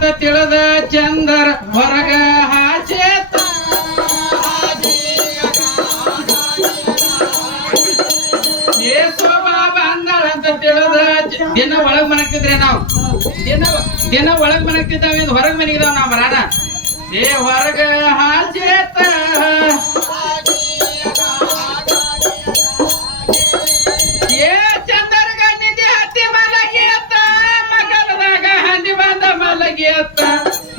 ಅಂತ ತಿಳಿದ ಚಂದರ ಹೊರಗ ಹಾಚೇತ. ತಿಳಿದ ದಿನ ಒಳಗ್ ಮನಕ್ತಿದ್ರೆ ನಾವು. ದಿನ ದಿನ ಒಳಗ್ ಮನಕ್ತಿದ್ದಾವೆ ಹೊರಗ್ ಮನಗಿದಾವ್ ನಾವ್ ಬರಾಣ ಏ ಹೊರಗ ಮಲಗಿಯತ್ತ.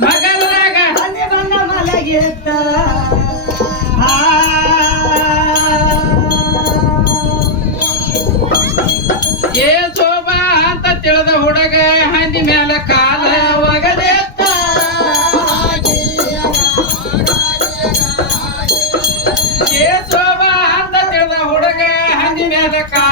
ಮಗಲದಾಗ ಹನಿ ಬಣ್ಣ ಮಲಗೆತ್ತ ಏ ಶೋಭಾ ಅಂತ ತಿಳಿದ ಹುಡುಗ ಹಂದಿ ಮ್ಯಾಲ ಕಾಲ ಒಗದೆತ್ತ. ಏ ಶೋಭಾ ಅಂತ ತಿಳಿದ ಹುಡುಗ ಹಂದಿ ಮ್ಯಾಲ ಕಾಲ